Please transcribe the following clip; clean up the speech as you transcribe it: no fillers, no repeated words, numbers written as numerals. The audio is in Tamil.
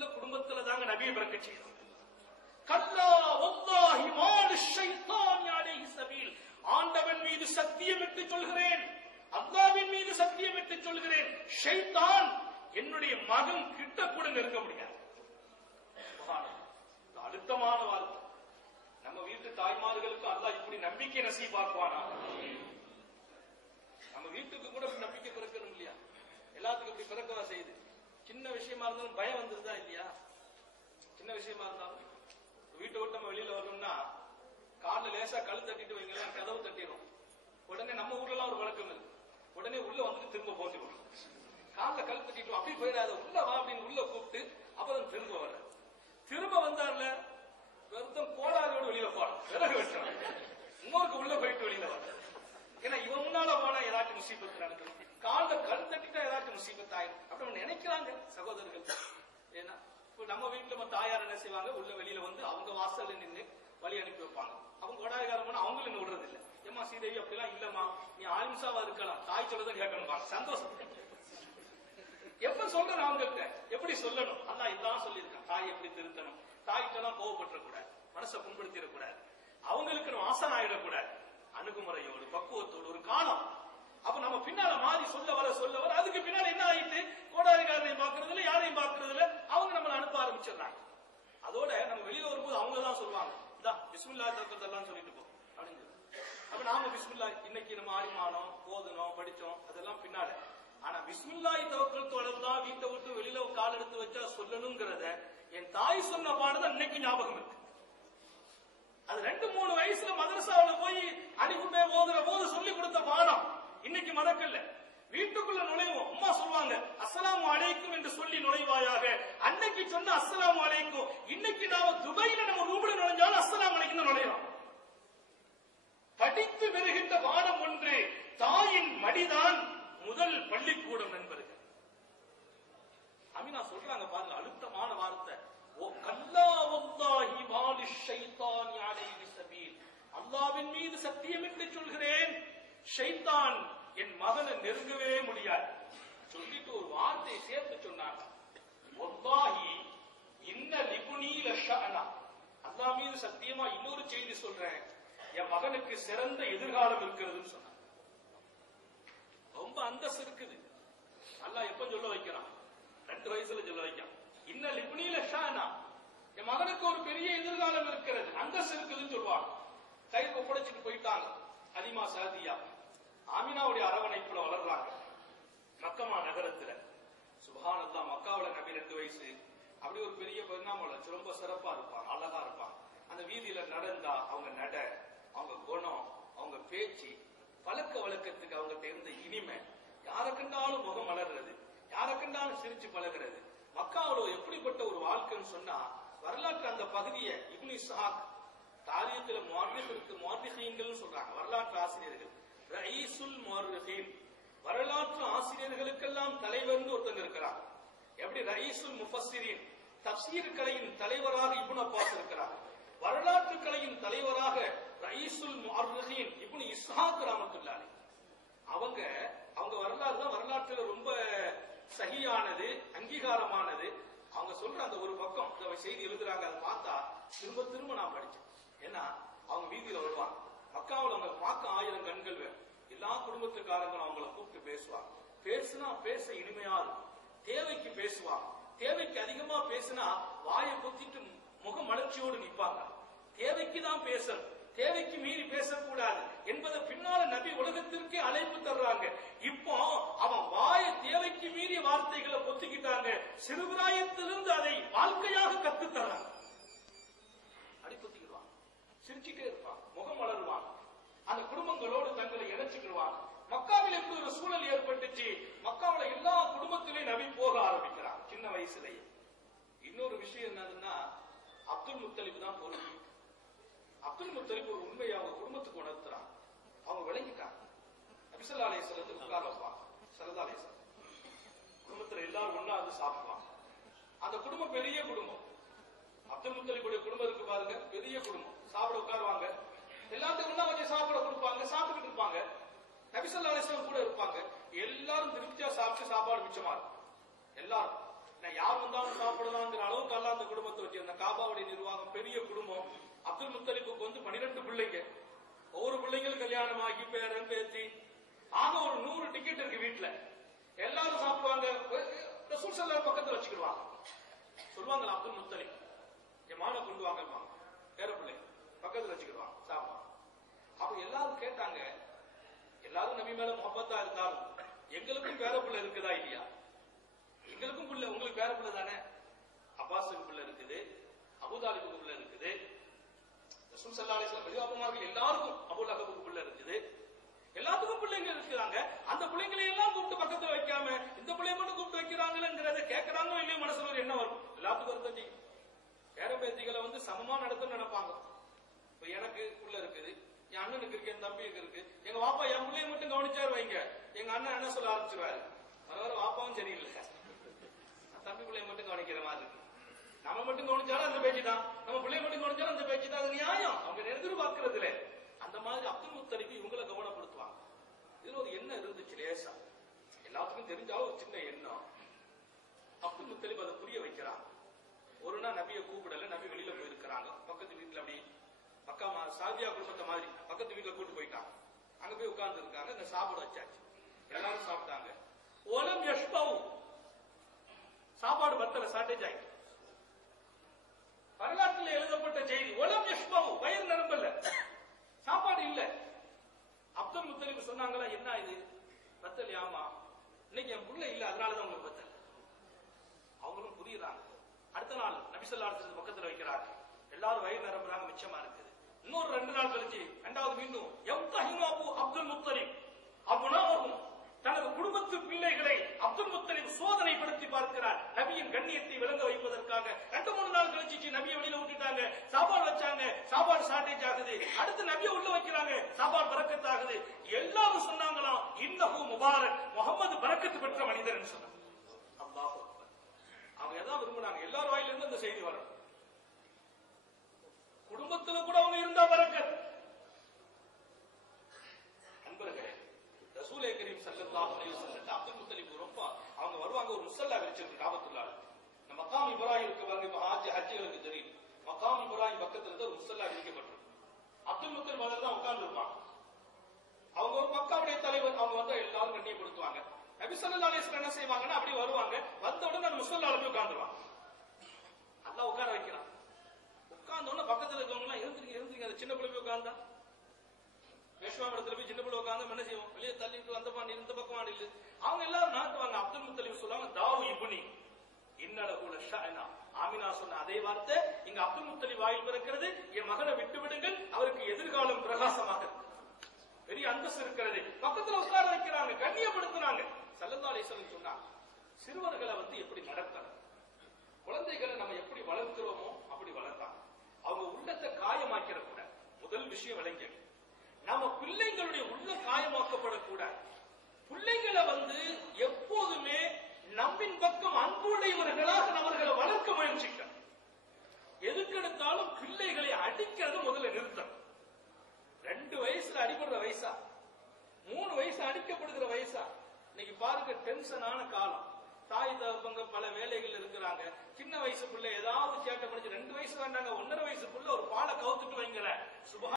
உள்ள குடும்பத்துல தாங்க நபியை பிறக்க செய்யணும். கல்லா வல்லாஹி மால் ஷைத்தான் அலைஹி சபீல். ஆண்டவன் மீது சத்தியமிட்டு சொல்கிறேன், அல்லாஹ்வின் மீது சத்தியமிட்டு சொல்கிறேன், ஷைத்தான் என்னுடைய மகன் கிட்ட கூட நெருங்க முடியாது. அழுத்தமான வார்த்தை. நம்ம வீட்டு தாய்மார்களுக்கு அல்லாஹ் இப்படி நம்பிக்கை நசீபாக்குவானா? நம்ம வீட்டுக்கு கூட நம்பிக்கை பிறக்கணும் இல்லையா? எல்லாத்துக்கும் இப்படி பிறக்கவா செய்யுது. சின்ன விஷயமா இருந்தாலும் பயம் வந்துருதா இல்லையா? சின்ன விஷயமா இருந்தாலும் வீட்டை விட்டு நம்ம வெளியில வரணும்னா காலில் லேசா கல் தட்டிட்டு வைங்களா, கதவு தட்டிடும். உடனே நம்ம ஊர்ல எல்லாம் ஒரு வழக்கம் இருக்கு, உடனே உள்ள வந்துட்டு திரும்ப போந்துடும். காலில் கல் தட்டிட்டு அப்படி போயிடாத, உள்ள வா அப்படின்னு உள்ள கூப்பிட்டு அப்புறம் திரும்ப வர. திரும்ப வந்தார்ல வெறுத்தம் கோடாரியோடு வெளியில போறான், விறகு வச்சான், இன்னொருக்கு உள்ள போயிட்டு வெளியில வர. ஏன்னா இவன் முன்னால போனா ஏதாச்சும் முசீபத்து நடக்கும், காலில் கல் தட்டிட்டா ஏதாச்சும் முசீபத்து ஆயிடும் அப்படின்னு நினைக்கிறாங்க சகோதரர்கள். ஏன்னா இப்ப நம்ம வீட்டுல நம்ம தாயார் என்ன செய்வாங்க, உள்ள வெளியில வந்து அவங்க வாசல்ல நின்று வழி அனுப்பி வைப்பாங்க. அவங்க கொடாரிகாரம் போனா அவங்களும் விடுறது இல்லை. ஏமா ஸ்ரீதேவி அப்படிலாம் இல்லம்மா, நீ ஆலிம்சாவா இருக்கலாம், தாய் சொல்லதான் கேட்கணும், சந்தோஷம். எப்ப சொல்றேன் அவங்கள்ட்ட எப்படி சொல்லணும், அல்லாஹ் இதான் சொல்லியிருக்கான். தாய் எப்படி திருத்தணும், தாய்கிட்டலாம் கோவப்பட்டுறக்கூடாது, மனசை புண்படுத்திடக்கூடாது, அவங்களுக்கு நம்ம ஆசனம் ஆயிடக்கூடாது. அணுகுமுறையோடு பக்குவத்தோடு ஒரு காலம். அப்ப நம்ம பின்னால மாறி சொல்ல வர அதுக்கு பின்னால என்ன ஆயிட்டு, கோடாரிகாரனையும் பாக்குறது இல்ல, யாரையும் பாக்குறது இல்ல, அவங்க நம்மளை அனுப்ப ஆரம்பிச்சிடறாங்க. அதோட நம்ம வெளியில வரும்போது அவங்க தான் சொல்லுவாங்க, இதான் பிஸ்மில்லாஹ் தவக்கல்லாம் சொல்லிட்டு போ அப்படின்னு. அப்ப நாம பிஸ்மில்லாஹ் இன்னைக்கு நம்ம ஆரிமானோம், ஓதணும், படிச்சோம், அதெல்லாம் பின்னால. ஆனா பிஸ்மில்லாஹ் தவக்கல் தொடர்தான் வீட்டை விட்டு வெளியில கால் எடுத்து வச்சா சொல்லணுங்கிறத என் தாய் சொன்ன பாடுதான் இன்னைக்கு ஞாபகம் இருக்கு. அது 2-3 வயசுல மதரசாவில போய் அடிக்குமே ஓதுற போது சொல்லி கொடுத்த பாடம் இன்னைக்கு மறக்கல. வீட்டுக்குள்ள நுழைவோம், அம்மா சொல்லுவாங்க அஸ்ஸலாமு அலைக்கும் என்று சொல்லி நுழைவாயாக. அன்னைக்கு சொன்ன அஸ்ஸலாமு அலைக்கும், இன்னைக்கு நாம துபையில நம்ம ரூம்ல நுழைஞ்சாலும் அஸ்ஸலாமு அலைக்கும் நுழையலாம். படித்து வருகின்ற பாடம் ஒன்று, தாயின் மடிதான் முதல் பள்ளிக்கூடம் நண்பர்கள். அமீனா சொல்றாங்க பாருங்க, அழுத்தமான வார்த்தை. ஓ கல்லா வல்லாஹி மால் ஷைத்தான் அலைஹி சபீல். அல்லாஹ்வின் மீது சத்தியமிட்டு சொல்கிறேன், ஷைத்தான் என் மகனை நெருங்கவே முடியாது. சொல்லிட்டு ஒரு வார்த்தையை சேர்த்து சொன்னாங்க, வல்லாஹி இன்ன லிபுனி லஷஅனா. அல்லாஹ் மீது சத்தியமா இன்னொரு செய்தி சொல்றேன், என் மகனுக்கு சிறந்த எதிர்காலம் இருக்கிறதுன்னு சொன்னாங்க. ரொம்ப அந்தஸ்து இருக்குது. அல்லாஹ் எப்ப சொல்ல வைக்கிறான், 2 வயசுல சொல்ல வைக்கிறான். இன்ன லிபுனி லஷஅனா, என் மகனுக்கு ஒரு பெரிய எதிர்காலம் இருக்கிறது, அந்தஸ்து இருக்குதுன்னு சொல்லுவாங்க. கைக்கு ஒப்படைச்சிட்டு போயிட்டாங்க. ஹலிமா சாதியா ஆமினாவுடைய அரவணைப்புல வளர்றாங்க மக்கமா நகரத்துல. சுப்ஹானல்லாஹ், மக்காவுல நபி 2 வயசு. அப்படி ஒரு பெரிய பரிணாமம், ரொம்ப சிறப்பா இருப்பாங்க, அழகா இருப்பாங்க. அந்த வீதியில நடந்தா அவங்க நட, அவங்க குணம், அவங்க பேச்சு, பழக்க வழக்கத்துக்கு அவங்க இருந்த இனிமை, யாரை கண்டாலும் முகம் மலர்றது, யாரை கண்டாலும் சிரிச்சு பழகிறது. மக்காவுல எப்படிப்பட்ட ஒரு வாழ்க்கைன்னு சொன்னா, வரலாற்று அந்த பகுதியை இப்னு இஸ்ஹாக் தாரியத்துல முஅர்ரிகீன்கள் சொல்றாங்க, வரலாற்று ஆசிரியர்கள். ரயீசுல் முஅர்ரிகீன், வரலாற்று ஆசிரியர்களுக்கெல்லாம் தலைவர்னு ஒருத்தங்க இருக்கிறார். எப்படி ரயீசுல் முஃபஸ்ஸிரீன், தஃப்சீர் கலையின் தலைவராக இப்னு அப்பாஸ் இருக்கிறார். வரலாற்று கலையின் தலைவராக ரயீசுல் முஅர்ரிகீன் இப்னு இஸ்ஹாக் ரஹ்மத்துல்லாஹி அலைஹி. அவங்க வரலாறு தான் வரலாற்றுல ரொம்ப சகியானது, அங்கீகாரமானது. அவங்க சொல்ற அந்த ஒரு பக்கம் இந்த செய்தி எழுதுறாங்க, அதை பார்த்தா திரும்ப திரும்ப நான் படிச்சேன். ஏன்னா அவங்க வீதியில வருவாங்க, மக்காவில் அவங்க பார்க்க 1000 கண்கள் வேணும். எல்லா குடும்பத்துக்காரங்களும் அவங்கள கூப்பிட்டு பேசுவாங்க. பேசுனா பேச இனிமையா இருக்கும். தேவைக்கு பேசுவாங்க, தேவைக்கு அதிகமா பேசினா வாயை பொத்திட்டு முக மலர்ச்சியோடு நிற்பாங்க. தேவைக்கு தான் பேசணும், தேவைக்கு மீறி பேசக்கூடாது என்பதை பின்னால நபி உலகத்திற்கே அழைப்பு தர்றாங்க. இப்போ அவன் வாய தேவைக்கு மீறிய வார்த்தைகளை பொத்திக்கிட்டாங்க, சிறுபிராயத்திலிருந்து அதை வாழ்க்கையாக கத்து தர்றாங்க. அடிப்பொத்திக்கிடுவாங்க, சிரிச்சுட்டே இருப்பாங்க, முகம் வளருவாங்க, அந்த குடும்பங்களோடு தங்களை இணைச்சுக்கிடுவாங்க. மக்காவில் எப்படி ஒரு சூழல் ஏற்பட்டுச்சு, மக்காவில் எல்லா குடும்பத்திலையும் நபி போக ஆரம்பிக்கிறாங்க சின்ன வயசுலயே. இன்னொரு விஷயம் என்னதுன்னா, அப்துல் முத்தலிப் தான் பொறுப்பு. அப்துல் முத்தலிப் ஒரு உண்மையை அவங்க குடும்பத்துக்கு உணர்த்துறாங்க. அவங்க விளங்கிட்டாங்க. நபி ஸல்லல்லாஹு அலைஹி வஸல்லம் உட்கார வைப்பாங்க. ஸல்லல்லாஹு அலைஹி வஸல்லம் குடும்பத்துல எல்லாரும் ஒண்ணா வந்து சாப்பிடுவாங்க. அந்த குடும்பம் பெரிய குடும்பம். அப்துல் முத்தலிபுடைய குடும்பம் இருக்கு பாருங்க, பெரிய குடும்பம். சாப்பிட உட்காருவாங்க, எல்லாத்துக்கும் ஒண்ணா கொஞ்சம் சாப்பிட கொடுப்பாங்க, சாப்பிட்டுட்டு இருப்பாங்க. நபி ஸல்லல்லாஹு அலைஹி வஸல்லம் கூட இருப்பாங்க. எல்லாரும் திருப்தியா சாப்பிட்டு சாப்பாடு மிச்சமா இருக்கும். எல்லாரும் யார் வந்தாலும் சாப்பிடலாங்கிற அளவுக்கு அல்ல அந்த குடும்பத்தை வச்சிருந்த. காபாவுடைய நிர்வாகம் பெரிய குடும்பம். அப்துல் முத்தலிபுக்கு வந்து 12 பிள்ளைங்க. ஒவ்வொரு பிள்ளைங்களும் கல்யாணம் ஆகி பேரன் பேத்தி ஆக ஒரு 100 டிக்கெட் இருக்கு வீட்டுல. எல்லாரும் சாப்பிடுவாங்க. ரசூல் ஸல்லல்லாஹு பக்கத்துல வச்சுக்கிடுவாங்க. சொல்லுவாங்க அப்துல் முத்தலிப் எமான கொண்டு வாங்கம்மா, பேர பிள்ளை பக்கத்துல வச்சுக்கிடுவாங்க சாப்பிடுவாங்க. அப்ப எல்லாரும் கேட்டாங்க, எல்லாரும் நபி மேல முஹப்பத்தா இருந்தாலும் எங்களுக்கும் பேர பிள்ளை இருக்குதா இல்லையா? எங்களுக்கும் பிள்ளை, உங்களுக்கு பேர பிள்ளை தானே? அப்பாஸுக்கு பிள்ளை இருக்குது, அபூதாலிபுக்கு பிள்ளை இருக்குது, ரசூல் ஸல்லல்லாஹு அலைஹி வஸல்லம் பெரியப்பாமார்கள் எல்லாருக்கும் அபூ லஹபுக்கு பிள்ளை இருக்குது, எல்லாத்துக்கும் பிள்ளைங்க இருக்கிறாங்க. அந்த பிள்ளைங்களை எல்லாம் கூப்பிட்டு பக்கத்துல வைக்காம இந்த பிள்ளைய மட்டும் கூப்பிட்டு வைக்கிறாங்கிறத கேட்கறாங்களோ இல்லையோ மனசுல ஒரு என்ன வரும்? எல்லாத்துக்கும் ஒரு தட்டி பேர பேத்திகளை வந்து சமமா நடத்த நினைப்பாங்க. இப்ப எனக்கு உள்ள இருக்குது, என் அண்ணனுக்கு இருக்கு, என் தம்பிக்கு இருக்கு. எங்க வாப்பா என் பிள்ளைய மட்டும் கவனிச்சாரு வைங்க, எங்க அண்ணன் என்ன சொல்ல ஆரம்பிச்சிருவாரு, வர வாப்பாவும் சரியில்லை, தம்பி பிள்ளைய மட்டும் கவனிக்கிற மாதிரி இருக்கு. நம்ம மட்டும் கவனிச்சாலும் அந்த பேச்சு தான், நம்ம பிள்ளைய மட்டும் கவனிச்சாலும் அந்த பேச்சு தான். அது நியாயம், அவங்க எதிர்பார்க்கறதுல. அந்த மாதிரி அப்துல் முத்தலிப் இவங்களை கவனப்படுத்துவாங்க. இதுல ஒரு எண்ணம் இருந்துச்சு லேசா, எல்லாத்துக்கும் தெரிஞ்சாலும் ஒரு சின்ன எண்ணம். அப்துல் முத்தலிப் அதை புரிய வைக்கிறாங்க. ஒரு நாள் நபியை கூப்பிடல, நபி வெளியில போயிருக்கிறாங்க. பக்கத்து வீட்டுல அப்படி பக்கா சாதியா குடும்பத்தை மாதிரி பக்கத்து வீட்டுல கூட்டு போயிட்டாங்க. அங்க போய் உட்கார்ந்து இருக்காங்க. அங்க சாப்பிட வச்சாச்சு, எல்லாரும் சாப்பிட்டாங்க. ஒலம் யஷ்பவு, சாப்பாடு பத்தல, ஷார்டேஜ் ஆயிட்டு. வரலாற்றில் எழுதப்பட்ட செய்தி, ஒலம் யஷ்பவு, வயிறு நிரம்பல, சாப்பாடு இல்ல. அப்துல் முத்தலிப் சொன்னாங்களா, என்ன இது பத்தல்? ஆமா, இன்னைக்கு என் புள்ள இல்ல, அதனாலதான் உங்களுக்கு பத்தல். அவங்களும் புரியுறாங்க. அடுத்த நாள் நபி ஸல்லல்லாஹு அலைஹி வஸல்லம் பக்கத்துல வைக்கிறாங்க. எல்லாரும் வயிறு நிரம்புறாங்க, மிச்சமா இருக்குது. இன்னொரு 2 நாள் கழிச்சு இரண்டாவது மீண்டும் அப்துல் முத்தலிப் அபுனாஹும், தனது குடும்பத்து பிள்ளைகளை அப்துல் முத்தலிப் சோதனைப்படுத்தி பார்க்கிறார், நபியின் கண்ணியத்தை விளங்க வைப்பதற்காக. 2-3 நாள் கழிச்சு நபியை வெளியில விட்டுட்டாங்க, சாப்பாடு வச்சாங்க, சாப்பாடு ஷார்டேஜ் ஆகுது. அடுத்து நபியை உள்ள வைக்கிறாங்க, சாப்பாடு பரக்கத் ஆகுது. எல்லாரும் சொன்னாங்களாம், இன்னஹு முபாரக், முஹம்மது பரக்கத்து பெற்ற மனிதர் சொன்னாங்க. அல்லாஹ் அக்பர். அவங்க எதாவது விரும்புறாங்க, எல்லாரும் வாயில இருந்து அந்த செய்தி வரணும். குடும்பத்துல கூட அவங்க இருந்தா பரக்கத். அன்பர்களே, ரசூலே கரீம் ஸல்லல்லாஹு அலைஹி வஸல்லம் அப்துல் முத்தலிப் ரொம்ப அவங்க வருவாங்க. ஒரு முஸல்லா வச்சிருக்கு காபத்துல்லாஹ். நம்ம மகாம் இப்ராஹிமுக்கு வந்து ஹஜ்ஜுகளுக்கு தெரியும், மகாம் இப்ராஹிம் பக்கத்துல இருந்து ஒரு முஸல்லா விரிக்கப்பட்டிருக்கு. அப்துல் முத்தலிப் அதுல தான் உட்கார்ந்து இருப்பாங்க. அவங்க ஒரு மக்காவுடைய தலைவர். அவங்க வந்து எல்லாரும் கண்ணியப்படுத்துவாங்க. நபி ஸல்லல்லாஹு அலைஹி வஸல்லம் என்ன செய்வாங்கன்னா, அப்படி வருவாங்க, வந்த உடனே அந்த முஸல்லால போய் உட்கார்ந்துருவாங்க. அல்லாஹ் உட்கார வைக்கிறான். உட்கார்ந்த உடனே பக்கத்துல இருக்கவங்க எல்லாம் எழுந்திருங்க. அந்த சின்ன பிள்ளை போய் உட்கார்ந்தா, வேஷ்வாம் இடத்துல போய் சின்ன பிள்ளை உட்கார்ந்து என்ன செய்வோம், வெளியே தள்ளிட்டு அந்த பாண்டி இந்த பக்கம் ஆடி இல்லை. அவங்க எல்லாரும் நாட்டுவாங்க. அப்துல் முத்தலிப் சொல்லுவாங்க, தாவு இப்னி இன்னலகுல ஷஅனா. ஆமினா சொன்ன அதே வார்த்தை இங்க அப்துல் முத்தலிப் வாயில் பிறக்கிறது. என் மகனை விட்டு விடுங்கள், அவருக்கு எதிர்காலம் பிரகாசமாக பெரிய அந்தஸ்து இருக்கிறது. பக்கத்துல உட்கார வைக்கிறாங்க, கண்ணியப்படுத்தினாங்க. ஸல்லல்லாஹு அலைஹி வஸல்லம் சொன்னாங்க, சிறுவர்களை வந்து எப்படி நடத்தணும், குழந்தைகளை நம்ம எப்படி வளர்க்கிறோமோ அப்படி வளர்த்தாங்க. அவங்க உள்ளத்தை காயமாக்கிற கூட முதல் விஷயம் விளங்க, நம்ம பிள்ளைங்களுடைய உள்ள காயமாக்கப்படக்கூடாது. பிள்ளைங்களை வந்து எப்போதுமே நம்மின் பக்கம் அன்புடையவர்களாக அவர்களை வளர்க்க முயற்சிக்கணும். எதுக்கெடுத்தாலும் பிள்ளைகளை அடிக்கிறது முதல்ல நிறுத்தணும். 2 வயசுல அடிபடுற வயசா, 3 வயசு அடிக்கப்படுகிற வயசா? இன்னைக்கு பாருங்க, டென்ஷனான காலம். தாய் தகப்பங்க பல வேலைகள் இருக்கிறாங்க. சின்ன வயசு பிள்ளை ஏதாவது சேட்டை பண்ணிச்சு, 2 வயசு வேண்டாங்க, 1.5 வயசு பிள்ளை ஒரு பாலை கவுத்துட்டு வைங்களேன், சுபஹான்